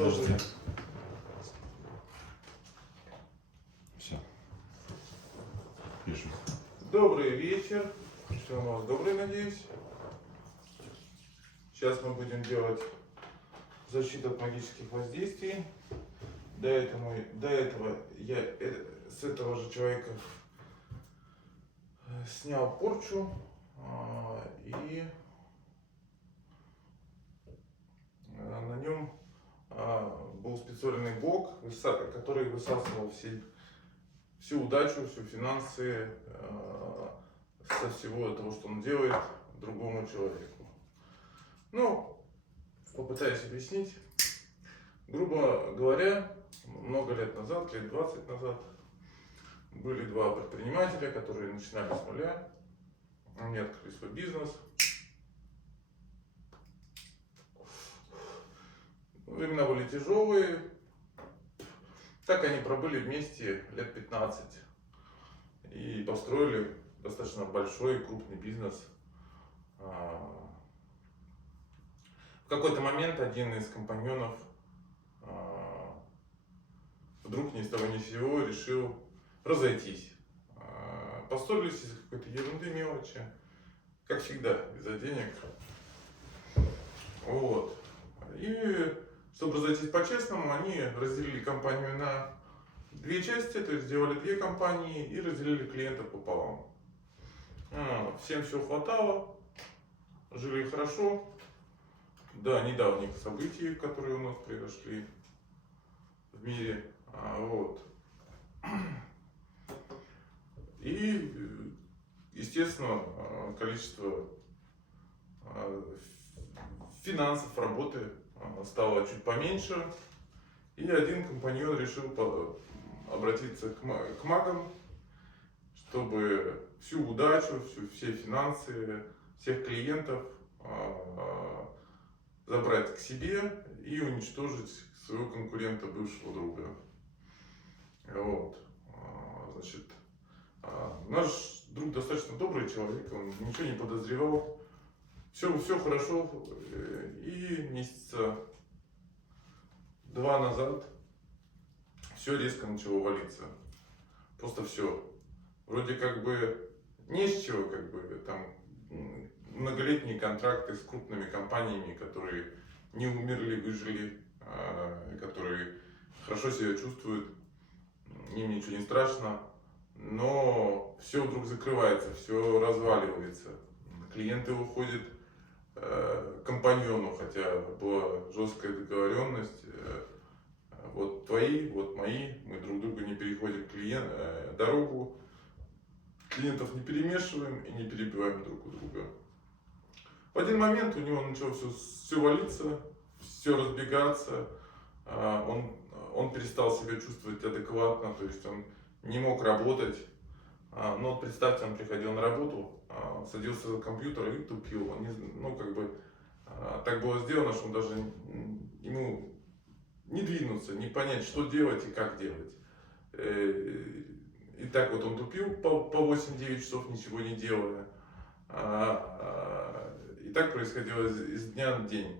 Подожди. Все. Пишу. Добрый вечер. Все у вас добрый, надеюсь. Сейчас мы будем делать защиту от магических воздействий. До этого я с этого же человека снял порчу и на нем был специальный блок, который высасывал всю удачу, всю финансы со всего того, что он делает, другому человеку. Ну, попытаюсь объяснить. Грубо говоря, много лет назад, лет 20 назад, были два предпринимателя, которые начинали с нуля. Они открыли свой бизнес. Времена были тяжелые. Так они пробыли вместе лет 15 и построили достаточно большой, крупный бизнес. В какой-то момент один из компаньонов вдруг ни с того ни с сего решил разойтись. Поссорились из-за какой-то ерунды, мелочи. Как всегда, из-за денег. Вот. И чтобы разойтись по-честному, они разделили компанию на две части, то есть сделали две компании и разделили клиентов пополам. Всем все хватало, жили хорошо до недавних событий, которые у нас произошли в мире. Вот. И, естественно, количество финансов, работы стало чуть поменьше. И один компаньон решил обратиться к магам, чтобы всю удачу, все финансы, всех клиентов забрать к себе и уничтожить своего конкурента, бывшего друга. Вот. Значит, наш друг достаточно добрый человек, он ничего не подозревал, все хорошо, и месяца 2 назад все резко начало валиться. Просто все. Вроде как бы не с чего, как бы там многолетние контракты с крупными компаниями, которые не умерли, выжили, которые хорошо себя чувствуют, им ничего не страшно, но все вдруг закрывается, все разваливается, клиенты уходят к компаньону, хотя была жесткая договоренность, вот твои, вот мои, мы друг другу не переходим дорогу, клиентов не перемешиваем и не перебиваем друг у друга. В один момент у него начало все валиться, все разбегаться, он перестал себя чувствовать адекватно, то есть он не мог работать. Ну вот представьте, он приходил на работу, садился за компьютер и тупил. Ну как бы так было сделано, что он даже ему не двинуться, не понять, что делать и как делать. И так вот он тупил по 8-9 часов, ничего не делая. И так происходило из дня в день.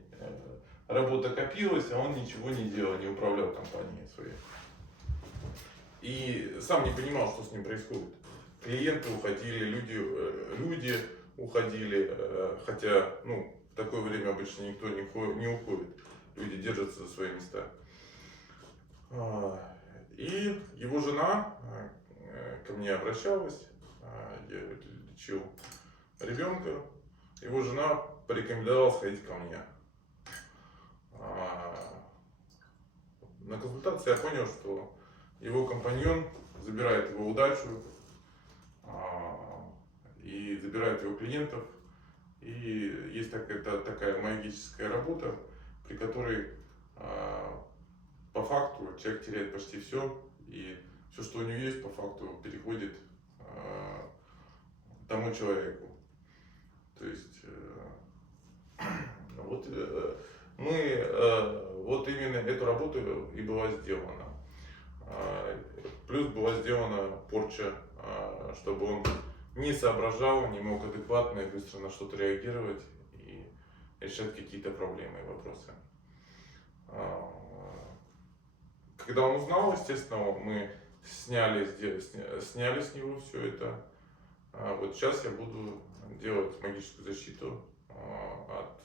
Работа копилась, а он ничего не делал, не управлял компанией своей. И сам не понимал, что с ним происходит. Клиенты уходили, люди уходили, хотя в такое время обычно никто не уходит. Люди держатся за свои места. И его жена ко мне обращалась, я лечил ребенка. Его жена порекомендовала сходить ко мне. На консультации я понял, что его компаньон забирает его удачу и забирает его клиентов. И есть такая магическая работа, при которой по факту человек теряет почти все, и все, что у него есть, по факту переходит тому человеку. То есть вот именно эту работу и была сделана. Плюс была сделана порча, чтобы он не соображал, не мог адекватно и быстро на что-то реагировать и решать какие-то проблемы и вопросы. Когда он узнал, естественно, мы сняли с него все это. Вот сейчас я буду делать магическую защиту от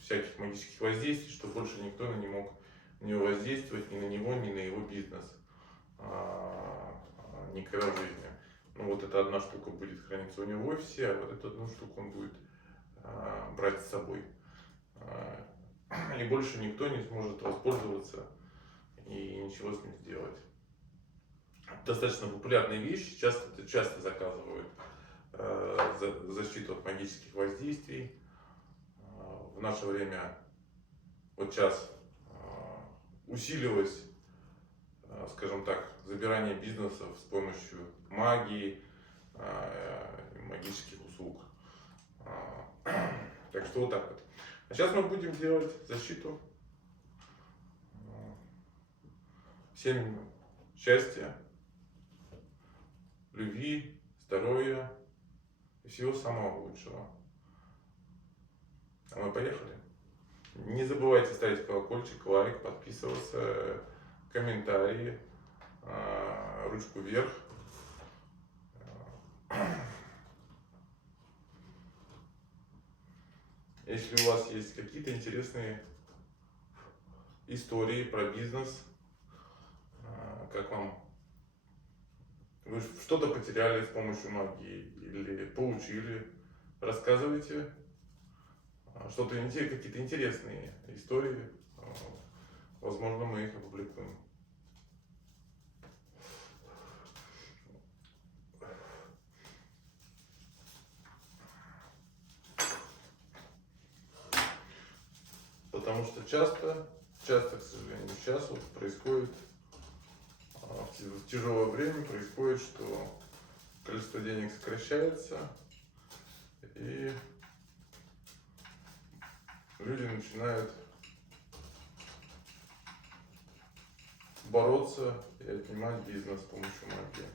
всяких магических воздействий, чтобы больше никто не мог на него воздействовать, ни на него, ни на его бизнес. Никогда в жизни. Ну вот эта одна штука будет храниться у него в офисе, а вот эту одну штуку он будет брать с собой. И больше никто не сможет воспользоваться и ничего с ним сделать. Достаточно популярная вещь, часто заказывают защиту от магических воздействий. В наше время вот сейчас усилилось, скажем так, забирание бизнесов с помощью магии, магических услуг. Так что вот так вот. А сейчас мы будем делать защиту. Всем счастья, любви, здоровья и всего самого лучшего. А мы поехали. Не забывайте ставить колокольчик, лайк, подписываться, комментарии, ручку вверх. Если у вас есть какие-то интересные истории про бизнес, как вам, вы что-то потеряли с помощью магии или получили, рассказывайте. Что-то какие-то интересные истории, возможно, мы их опубликуем. Потому что часто, к сожалению, сейчас вот происходит, в тяжелое время происходит, что количество денег сокращается, и люди начинают бороться и отнимать бизнес с помощью магии.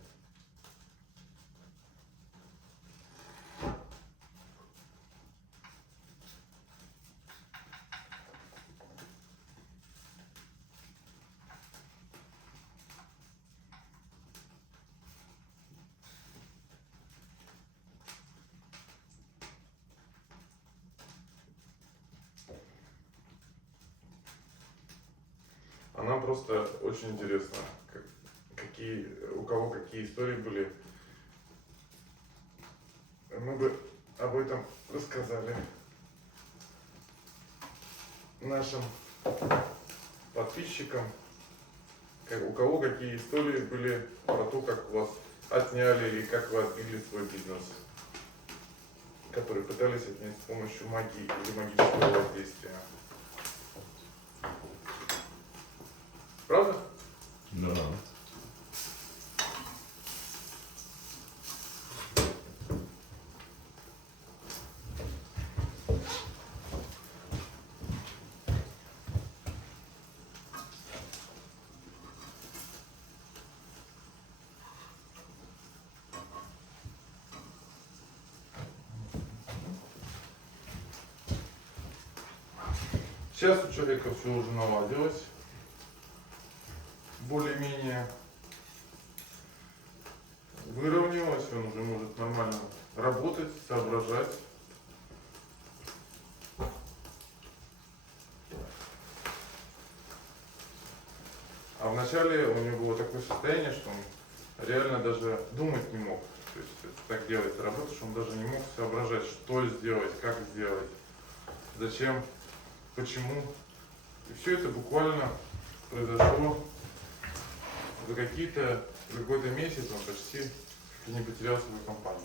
А нам просто очень интересно, у кого какие истории были. Мы бы об этом рассказали нашим подписчикам, у кого какие истории были про то, как вас отняли или как вы отбили свой бизнес, который пытались отнять с помощью магии или магического воздействия. Правда? Да. Сейчас у человека все уже наладилось, более-менее выровнялось, он уже может нормально работать, соображать. А вначале у него было такое состояние, что он реально даже думать не мог. То есть так делается работа, что он даже не мог соображать, что сделать, как сделать, зачем, почему. И все это буквально произошло за какой-то месяц, он почти не потерял свою компанию.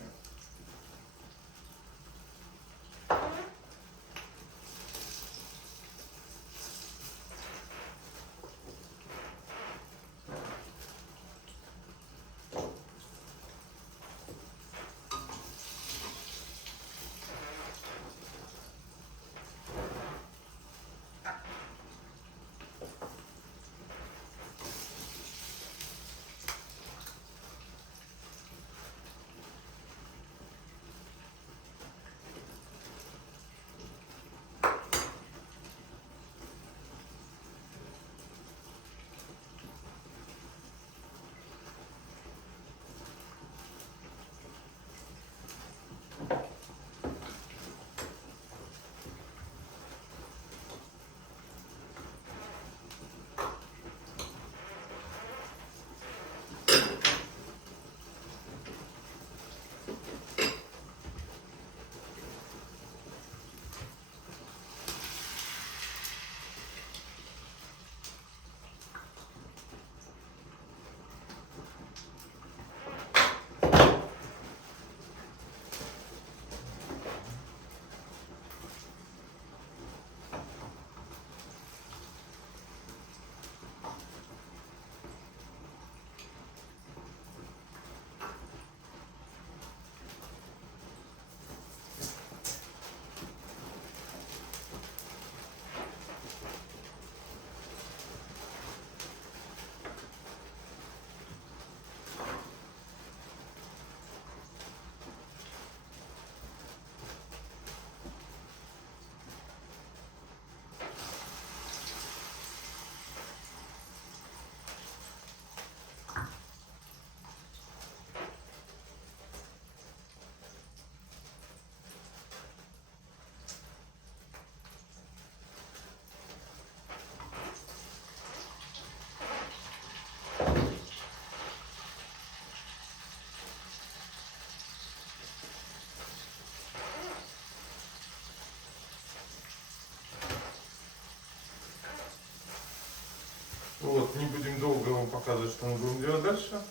Вот, не будем долго вам показывать, что мы будем делать дальше,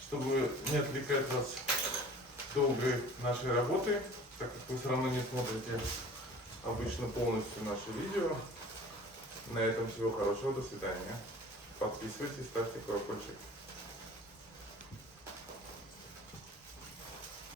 чтобы не отвлекать вас долгой нашей работы, так как вы все равно не смотрите обычно полностью наши видео. На этом всего хорошего, до свидания. Подписывайтесь, ставьте класс.